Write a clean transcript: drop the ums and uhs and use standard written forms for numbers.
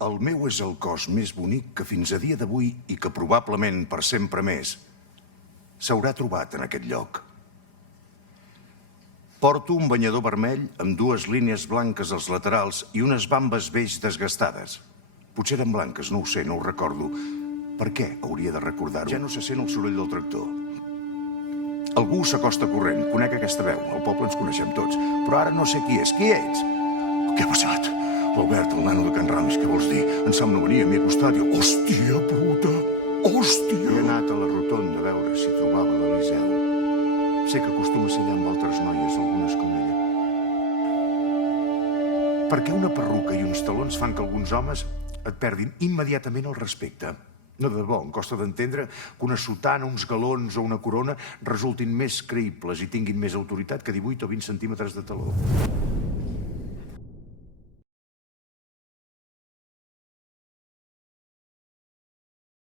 El meu és el cos més bonic que fins a dia d'avui i que probablement per sempre més s'haurà trobat en aquest lloc. Porto un banyador vermell amb dues línies blanques als laterals i unes bambes beix desgastades. Potser eren blanques, no ho sé, no ho recordo. Per què hauria de recordar-ho? Ja no se sent el soroll del tractor. Algú s'acosta corrent, conec aquesta veu, al poble ens coneixem tots, però ara no sé qui és. Qui ets? Què ha passat? L'Albert, el nano de Can Ramis, què vols dir? En Sam no venia, m'hi ha acostat i... Hòstia puta! Hòstia! He anat a la rotonda a veure si trobava l'Eliseu. Sé que acostuma a ser allà amb altres noies, algunes com ella. Per què una perruca i uns talons fan que alguns homes et perdin immediatament el respecte? No, de debò, em costa d'entendre que una sotana, uns galons o una corona resultin més creïbles i tinguin més autoritat que 18 o 20 centímetres de taló.